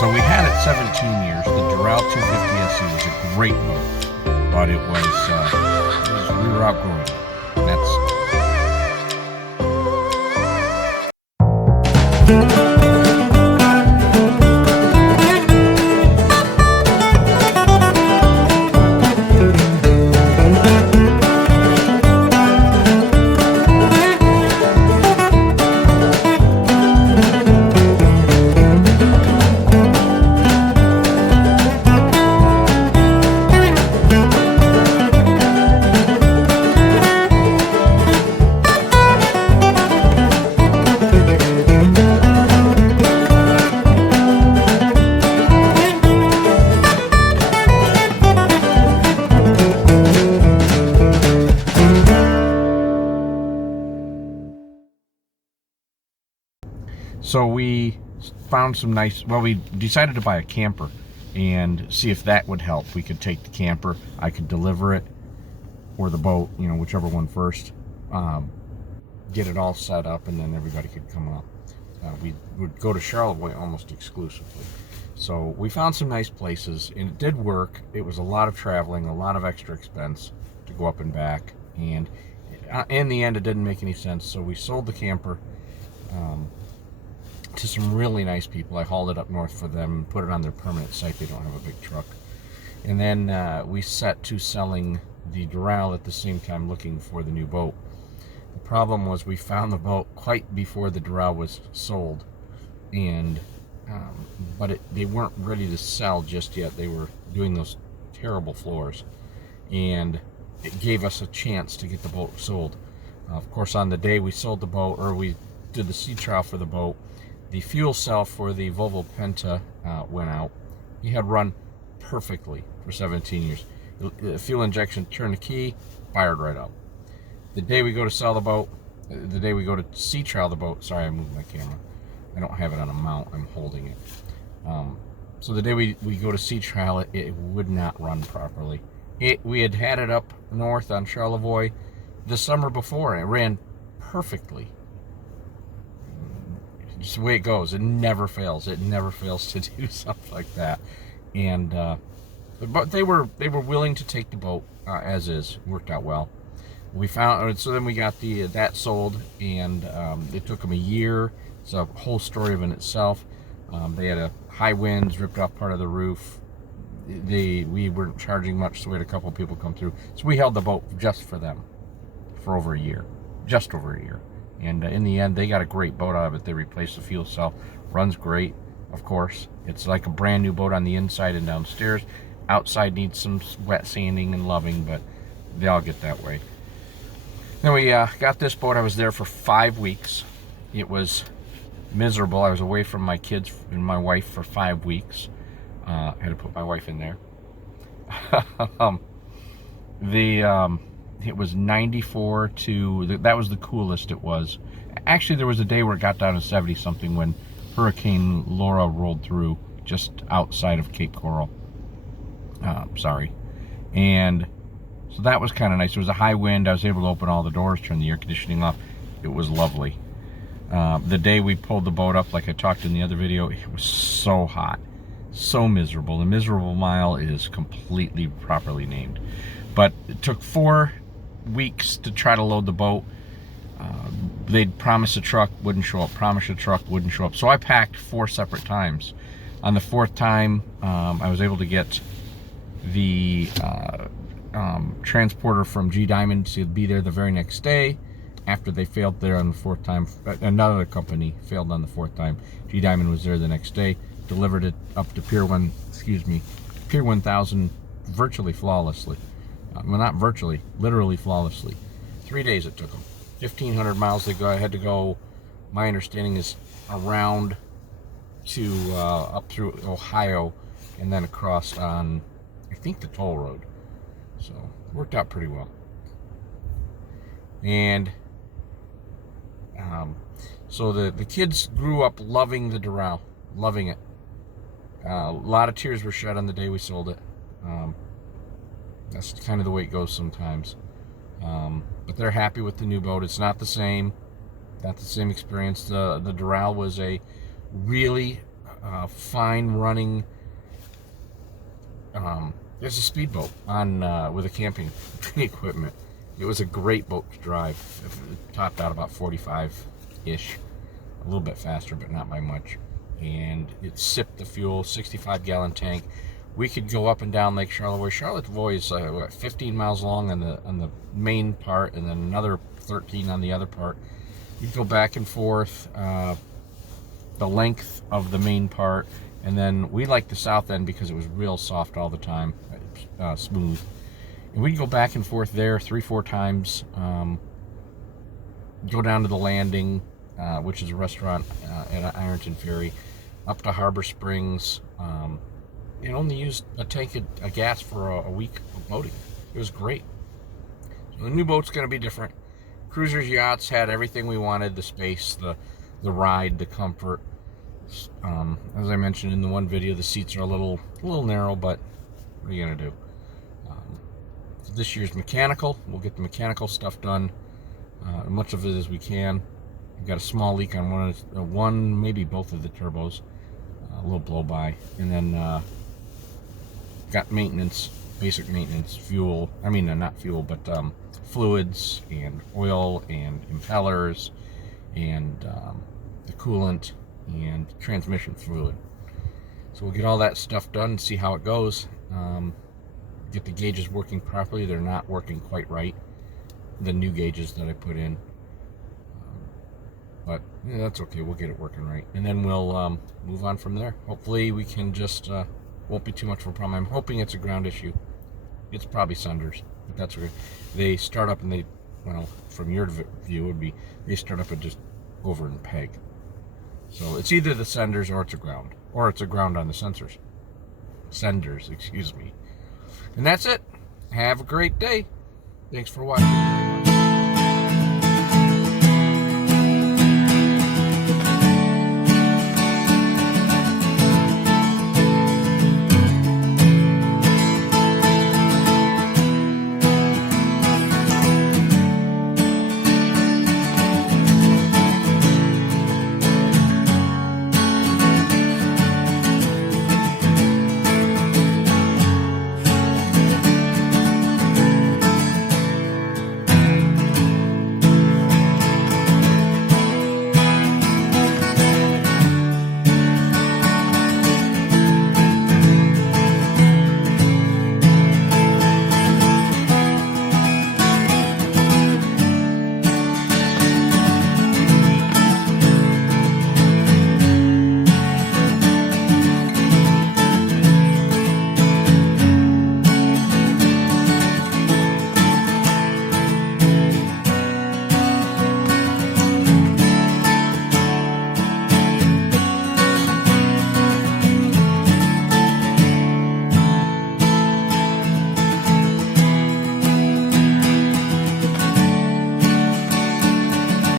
So we had it 17 years. The Doral 250 SC was a great boat, but we were outgrowing it. That's So we found some nice, well, we decided to buy a camper and see if that would help. We could take the camper, I could deliver it, or the boat, you know, whichever one first, get it all set up, and then everybody could come up. We would go to Charlotte almost exclusively. So we found some nice places, and it did work. It was a lot of traveling, a lot of extra expense to go up and back, and in the end, it didn't make any sense. So we sold the camper to some really nice people. I hauled it up north for them and put it on their permanent site. They don't have a big truck. And then we set to selling the Doral at the same time, looking for the new boat. The problem was we found the boat quite before the Doral was sold, and but they weren't ready to sell just yet. They were doing those terrible floors, and it gave us a chance to get the boat sold. Of course, on the day we sold the boat, or we did the sea trial for the boat, the fuel cell for the Volvo Penta went out. He had run perfectly for 17 years. The fuel injection turned the key, fired right up. The day we go to sell the boat, the day we go to sea trial the boat, sorry, I moved my camera. I don't have it on a mount, I'm holding it. So the day we go to sea trial, it would not run properly. We had it up north on Charlevoix the summer before, and it ran perfectly. Just the way it goes. It never fails. It never fails to do something like that. And but they were willing to take the boat as is. Worked out well. We found, so then we got that sold, and it took them a year. It's a whole story of in itself. They had a high winds, ripped off part of the roof. We weren't charging much, so we had a couple people come through. So we held the boat just for them for over a year, just over a year. And in the end, they got a great boat out of it. They replaced the fuel cell. Runs great, of course. It's like a brand new boat on the inside and downstairs. Outside needs some wet sanding and loving, but they all get that way. Then we got this boat. I was there for 5 weeks. It was miserable. I was away from my kids and my wife for 5 weeks. I had to put my wife in there. It was 94 to, that was the coolest it was. Actually, there was a day where it got down to 70 something when Hurricane Laura rolled through just outside of Cape Coral. And so that was kind of nice. There was a high wind. I was able to open all the doors, turn the air conditioning off. It was lovely. The day we pulled the boat up, like I talked in the other video, it was so hot, so miserable. The miserable mile is completely properly named. But it took 4 weeks to try to load the boat. They'd promise a truck, wouldn't show up, promise a truck, wouldn't show up. So I packed 4 separate times. On the 4th time, I was able to get the transporter from G Diamond to be there the very next day. After they failed there on the 4th time, another company failed on the 4th time. G Diamond was there the next day, delivered it up to Pier 1000 virtually flawlessly. Well, not virtually, literally flawlessly. 3 days it took them. 1,500 miles they had to go. My understanding is around to up through Ohio, and then across on, I think, the toll road. So it worked out pretty well. And so the kids grew up loving the Doral, loving it. A lot of tears were shed on the day we sold it. That's kind of the way it goes sometimes. But they're happy with the new boat. It's not the same experience. The Doral was a really fine running. There's a speedboat on with a camping equipment. It was a great boat to drive. It topped out about 45-ish, a little bit faster, but not by much. And it sipped the fuel, 65-gallon tank. We could go up and down Lake Charlevoix. Charlevoix is 15 miles long on the main part, and then another 13 on the other part. You'd go back and forth the length of the main part, and then we liked the south end because it was real soft all the time, smooth. And we'd go back and forth there 3-4 times. Go down to the landing, which is a restaurant at Ironton Ferry, up to Harbor Springs, and only used a tank of gas for a week of boating. It was great. So the new boat's going to be different. Cruisers Yachts had everything we wanted: the space, the ride, the comfort. As I mentioned in the one video, the seats are a little narrow, but what are you going to do? This year's mechanical. We'll get the mechanical stuff done, much of it as we can. We've got a small leak on one, maybe both of the turbos, a little blow by, and then got maintenance, basic maintenance, fuel. I mean, not fuel, but fluids and oil and impellers and the coolant and transmission fluid. So we'll get all that stuff done, see how it goes. Get the gauges working properly. They're not working quite right, the new gauges that I put in, but yeah, that's okay. We'll get it working right, and then we'll move on from there. Hopefully we can just won't be too much of a problem. I'm hoping it's a ground issue. It's probably senders, but that's okay. They start up and well, from your view, it would be they start up and just over and peg. So it's either the senders or it's a ground on the sensors. Senders, excuse me. And that's it. Have a great day. Thanks for watching.